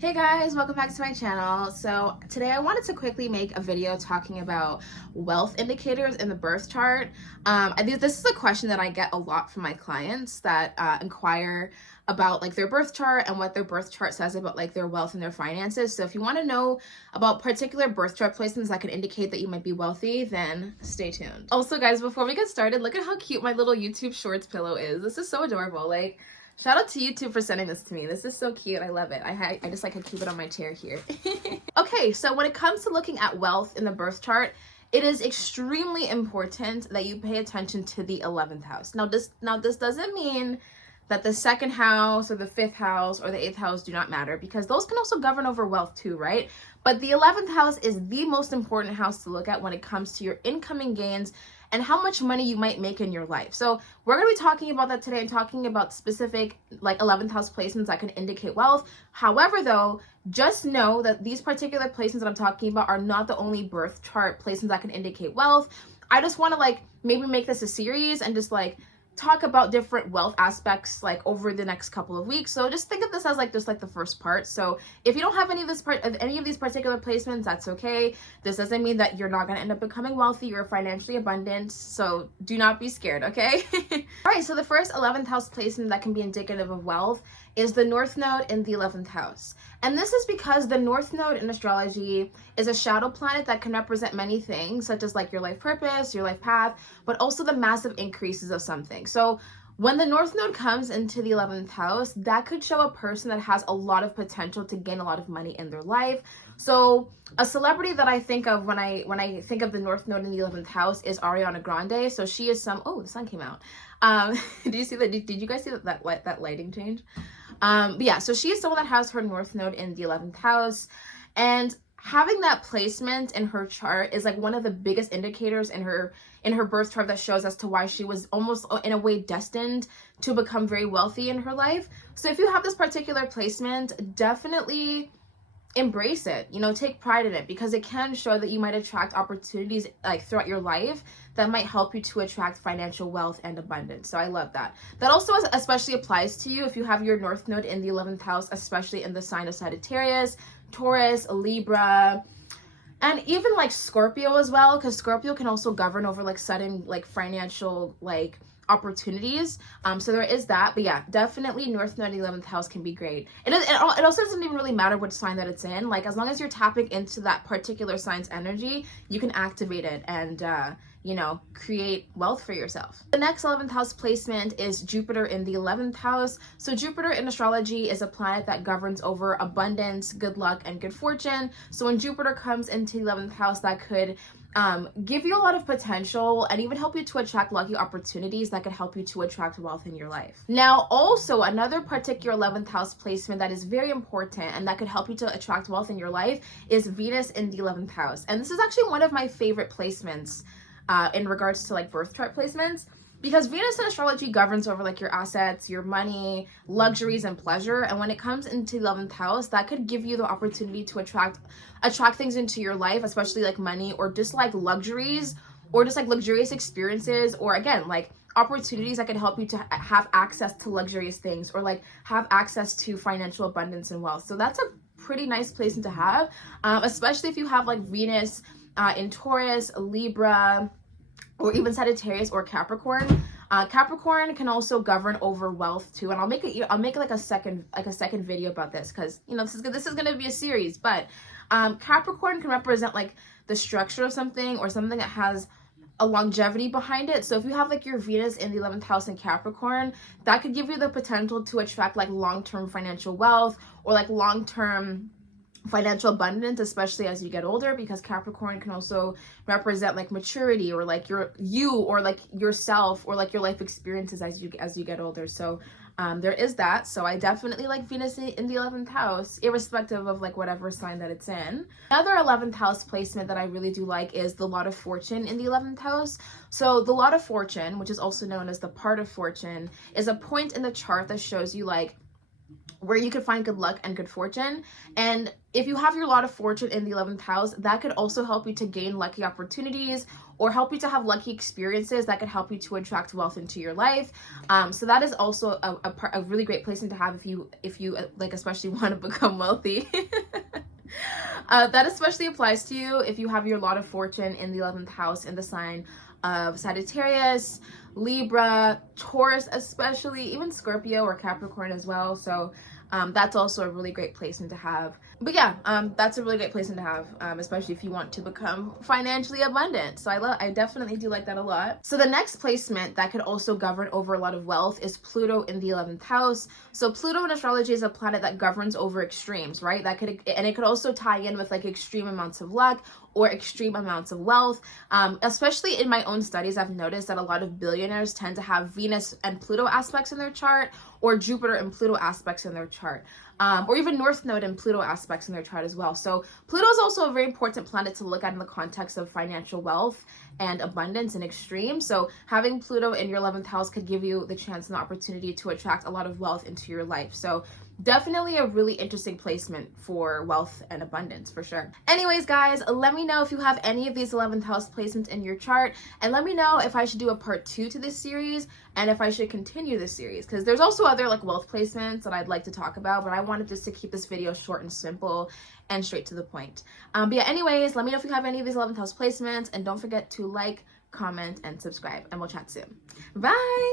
Hey guys, welcome back to my channel. So today I wanted to quickly make a video talking about wealth indicators in the birth chart. I think this is a question that I get a lot from my clients that inquire about like their birth chart and what their birth chart says about like their wealth and their finances. So if you want to know about particular birth chart placements that can indicate that you might be wealthy, then stay tuned. Also guys, before we get started, look at how cute my little YouTube Shorts pillow is. This is so adorable. Like, shout out to YouTube for sending this to me. This is so cute. I love it. I just like to keep it on my chair here. Okay, so when it comes to looking at wealth in the birth chart, it is extremely important that you pay attention to the 11th house. Now this doesn't mean that the second house or the fifth house or the eighth house do not matter, because those can also govern over wealth too, right? But the 11th house is the most important house to look at when it comes to your incoming gains and how much money you might make in your life. So we're going to be talking about that today and talking about specific like 11th house placements that can indicate wealth. However, though, just know that these particular placements that I'm talking about are not the only birth chart placements that can indicate wealth. I just want to like maybe make this a series and just like talk about different wealth aspects like over the next couple of weeks. So just think of this as like just like the first part. So if you don't have any of these particular placements, that's okay. This doesn't mean that you're not going to end up becoming wealthy or financially abundant. So do not be scared, okay? All right, so the first 11th house placement that can be indicative of wealth is the North Node in the 11th house. And this is because the North Node in astrology is a shadow planet that can represent many things, such as like your life purpose, your life path, but also the massive increases of something. So when the North Node comes into the 11th house, that could show a person that has a lot of potential to gain a lot of money in their life. So a celebrity that I think of when I think of the North Node in the 11th house is Ariana Grande. So she is oh, the sun came out. Did you see that? Did you guys see that lighting change? But yeah, so she is someone that has her North Node in the 11th house, and having that placement in her chart is like one of the biggest indicators in her birth chart that shows as to why she was almost in a way destined to become very wealthy in her life. So if you have this particular placement, definitely embrace it, you know, take pride in it, because it can show that you might attract opportunities like throughout your life that might help you to attract financial wealth and abundance. So I love that. That also especially applies to you if you have your North Node in the 11th house, especially in the sign of Sagittarius, Taurus, Libra, and even like Scorpio as well, because Scorpio can also govern over like sudden like financial like opportunities. So there is that. But yeah, definitely North Node 11th house can be great. It also doesn't even really matter which sign that it's in. Like, as long as you're tapping into that particular sign's energy, you can activate it and you know, create wealth for yourself. The next 11th house placement is Jupiter in the 11th house. So Jupiter in astrology is a planet that governs over abundance, good luck, and good fortune. So when Jupiter comes into the 11th house, that could give you a lot of potential and even help you to attract lucky opportunities that could help you to attract wealth in your life. Now, also another particular 11th house placement that is very important and that could help you to attract wealth in your life is Venus in the 11th house. And this is actually one of my favorite placements in regards to like birth chart placements, because Venus in astrology governs over like your assets, your money, luxuries, and pleasure. And when it comes into the 11th house, that could give you the opportunity to attract things into your life, especially like money or just like luxuries or just like luxurious experiences, or again, like opportunities that can help you to have access to luxurious things or like have access to financial abundance and wealth. So that's a pretty nice placement to have, especially if you have like Venus in Taurus, Libra, or even Sagittarius or Capricorn. Capricorn can also govern over wealth too, and I'll make like a second video about this, because you know this is gonna be a series. But Capricorn can represent like the structure of something or something that has a longevity behind it. So if you have like your Venus in the 11th house in Capricorn, that could give you the potential to attract like long-term financial wealth or like long-term financial abundance, especially as you get older, because Capricorn can also represent like maturity or like you or like yourself or like your life experiences as you get older. So there is that. So I definitely like Venus in the 11th house, irrespective of like whatever sign that it's in. Another 11th house placement that I really do like is the Lot of Fortune in the 11th house. So the Lot of Fortune, which is also known as the part of fortune, is a point in the chart that shows you like where you could find good luck and good fortune. And if you have your Lot of Fortune in the 11th house, that could also help you to gain lucky opportunities or help you to have lucky experiences that could help you to attract wealth into your life. So that is also a really great placement to have if you like especially want to become wealthy. That especially applies to you if you have your lot of fortune in the 11th house in the sign of Sagittarius, Libra, Taurus, especially even Scorpio or Capricorn as well. So that's also a really great placement to have. But yeah, that's a really great placement to have, especially if you want to become financially abundant. So I definitely do like that a lot. So the next placement that could also govern over a lot of wealth is Pluto in the 11th house. So Pluto in astrology is a planet that governs over extremes, right? And it could also tie in with like extreme amounts of luck or extreme amounts of wealth. Especially in my own studies, I've noticed that a lot of billionaires tend to have Venus and Pluto aspects in their chart, or Jupiter and Pluto aspects in their chart, or even North Node and Pluto aspects in their chart as well. So Pluto is also a very important planet to look at in the context of financial wealth and abundance and extreme. So having Pluto in your 11th house could give you the chance and the opportunity to attract a lot of wealth into your life. So definitely a really interesting placement for wealth and abundance for sure. Anyways, guys, let me know if you have any of these 11th house placements in your chart, and let me know if I should do a part 2 to this series and if I should continue this series, because there's also other like wealth placements that I'd like to talk about, but I wanted just to keep this video short and simple and straight to the point. But yeah, anyways, let me know if you have any of these 11th house placements, and don't forget to like, comment, and subscribe, and we'll chat soon. Bye.